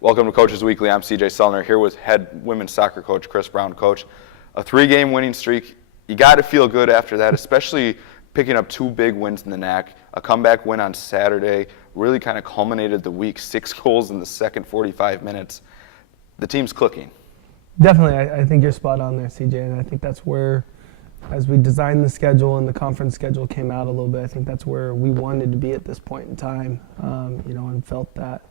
Welcome to Coaches Weekly. I'm CJ Sellner here with head women's soccer coach Chris Brown. Coach, a 3-game winning streak. You got to feel good after that, especially picking up 2 big wins in the NAC. A comeback win on Saturday really kind of culminated the week. 6 goals in the second 45 minutes. The team's clicking. Definitely, I think you're spot on there, CJ, and I think that's where, as we designed the schedule and the conference schedule came out a little bit, I think that's where we wanted to be at this point in time, and felt that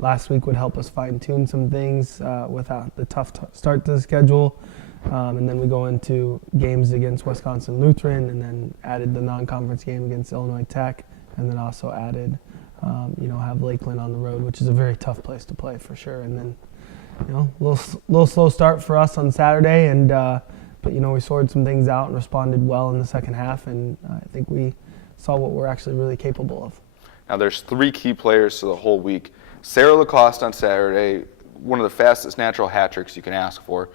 last week would help us fine-tune some things without the tough start to the schedule. And then we go into games against Wisconsin Lutheran, and then added the non-conference game against Illinois Tech, and then also added, have Lakeland on the road, which is a very tough place to play for sure. And then, a little slow start for us on Saturday, and but we sorted some things out and responded well in the second half, and I think we saw what we're actually really capable of. Now there's 3 key players to the whole week. Sarah Lacoste on Saturday, one of the fastest natural hat tricks you can ask for.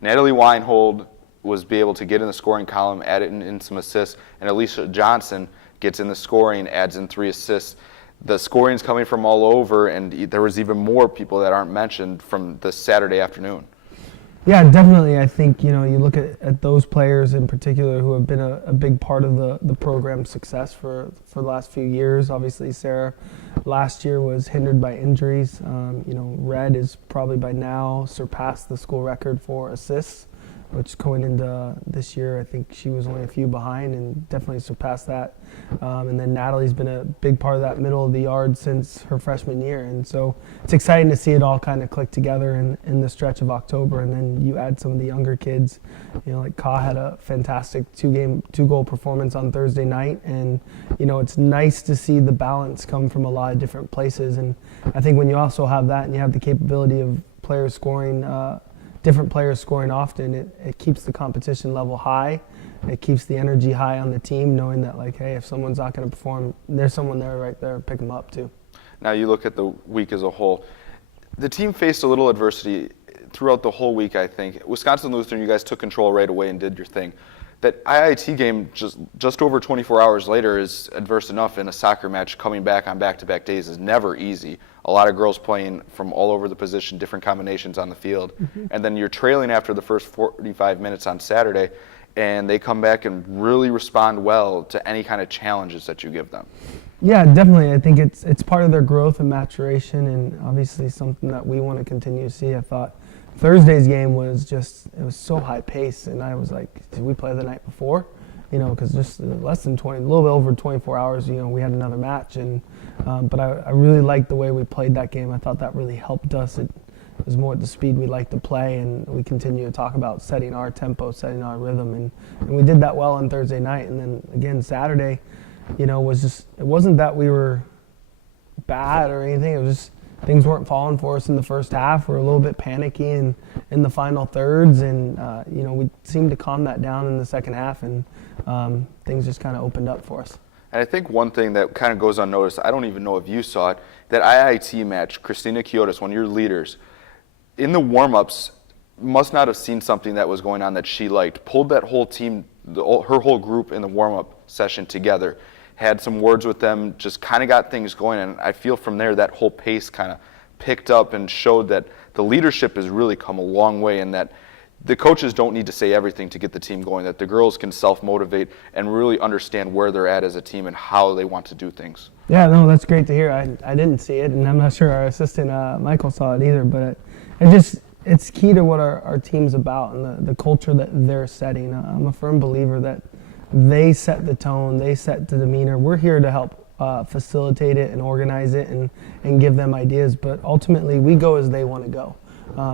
Natalie Weinhold was able to get in the scoring column, add in some assists, and Alicia Johnson gets in the scoring, adds in 3 assists. The scoring's coming from all over, and there was even more people that aren't mentioned from the Saturday afternoon. Yeah, definitely. I think, you look at those players in particular who have been a big part of the program's success for the last few years. Obviously, Sarah last year was hindered by injuries. Red is probably by now surpassed the school record for assists, which going into this year, I think she was only a few behind and definitely surpassed that. And then Natalie's been a big part of that middle of the yard since her freshman year. And so it's exciting to see it all kind of click together in the stretch of October. And then you add some of the younger kids, like Ka had a fantastic 2-goal performance on Thursday night. And, it's nice to see the balance come from a lot of different places. And I think when you also have that and you have the capability of players scoring, different players scoring often, it keeps the competition level high. It keeps the energy high on the team, knowing that, hey, if someone's not going to perform, there's someone there right there to pick them up too. Now you look at the week as a whole. The team faced a little adversity throughout the whole week, I think. Wisconsin Lutheran, you guys took control right away and did your thing. That IIT game just over 24 hours later is adverse enough in a soccer match. Coming back on back-to-back days is never easy. A lot of girls playing from all over the position, different combinations on the field. Mm-hmm. And then you're trailing after the first 45 minutes on Saturday, and they come back and really respond well to any kind of challenges that you give them. Yeah, definitely. I think it's part of their growth and maturation, and obviously something that we want to continue to see. I thought Thursday's game was it was so high paced, and I was like, did we play the night before? Because just less than a little bit over 24 hours, we had another match, and but I really liked the way we played that game. I thought that really helped us. It was more at the speed we like to play, and we continue to talk about setting our tempo, setting our rhythm, and we did that well on Thursday night. And then again Saturday, it wasn't that we were bad or anything. It was just things weren't falling for us in the first half. We were a little bit panicky in the final thirds, and we seemed to calm that down in the second half, and things just kind of opened up for us. And I think one thing that kind of goes unnoticed, I don't even know if you saw it, that IIT match, Christina Kiotis, one of your leaders, in the warm-ups, must not have seen something that was going on that she liked, pulled that whole team, her whole group in the warm-up session together, had some words with them, just kind of got things going, and I feel from there that whole pace kind of picked up and showed that the leadership has really come a long way, and that the coaches don't need to say everything to get the team going, that the girls can self-motivate and really understand where they're at as a team and how they want to do things. Yeah, no, that's great to hear. I didn't see it, and I'm not sure our assistant Michael saw it either, but it's key to what our team's about and the culture that they're setting. I'm a firm believer that they set the tone, they set the demeanor. We're here to help facilitate it and organize it and give them ideas, but ultimately we go as they want to go.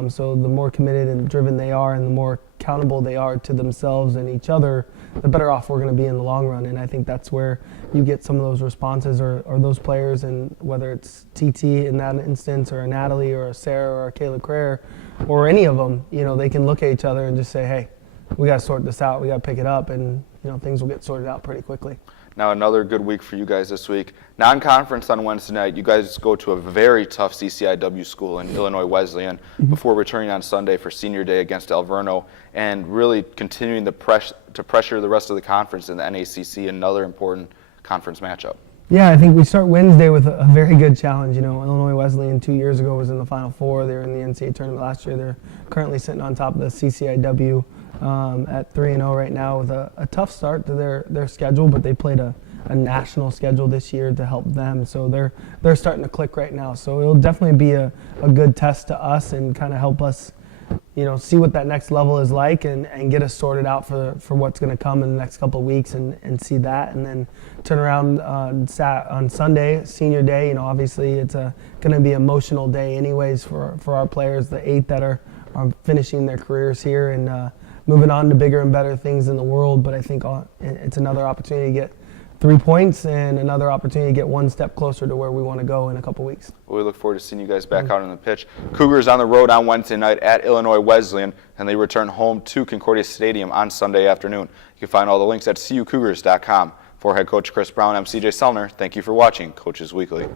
So the more committed and driven they are and the more accountable they are to themselves and each other, the better off we're going to be in the long run. And I think that's where you get some of those responses or those players, and whether it's TT in that instance or a Natalie or a Sarah or a Kayla Crayer or any of them, they can look at each other and just say, hey, we got to sort this out, we got to pick it up, and things will get sorted out pretty quickly. Now another good week for you guys this week. Non-conference on Wednesday night. You guys go to a very tough CCIW school in Illinois Wesleyan before returning on Sunday for senior day against Alverno, and really continuing to pressure the rest of the conference in the NACC, another important conference matchup. Yeah, I think we start Wednesday with a very good challenge. You know, Illinois Wesleyan 2 years ago was in the Final Four. They were in the NCAA tournament last year. They're currently sitting on top of the CCIW at 3-0 right now with a tough start to their schedule, but they played a national schedule this year to help them. So they're starting to click right now. So it'll definitely be a good test to us and kind of help us, you know, see what that next level is like and get us sorted out for what's going to come in the next couple of weeks and see that, and then turn around on Sunday, senior day. You know, obviously it's going to be an emotional day anyways for our players, the 8 that are finishing their careers here and moving on to bigger and better things in the world. But I think it's another opportunity to get 3 points and another opportunity to get one step closer to where we want to go in a couple weeks. We look forward to seeing you guys back out on the pitch. Cougars on the road on Wednesday night at Illinois Wesleyan, and they return home to Concordia Stadium on Sunday afternoon. You can find all the links at cucougars.com. For head coach Chris Brown, I'm CJ Sellner. Thank you for watching Coaches Weekly.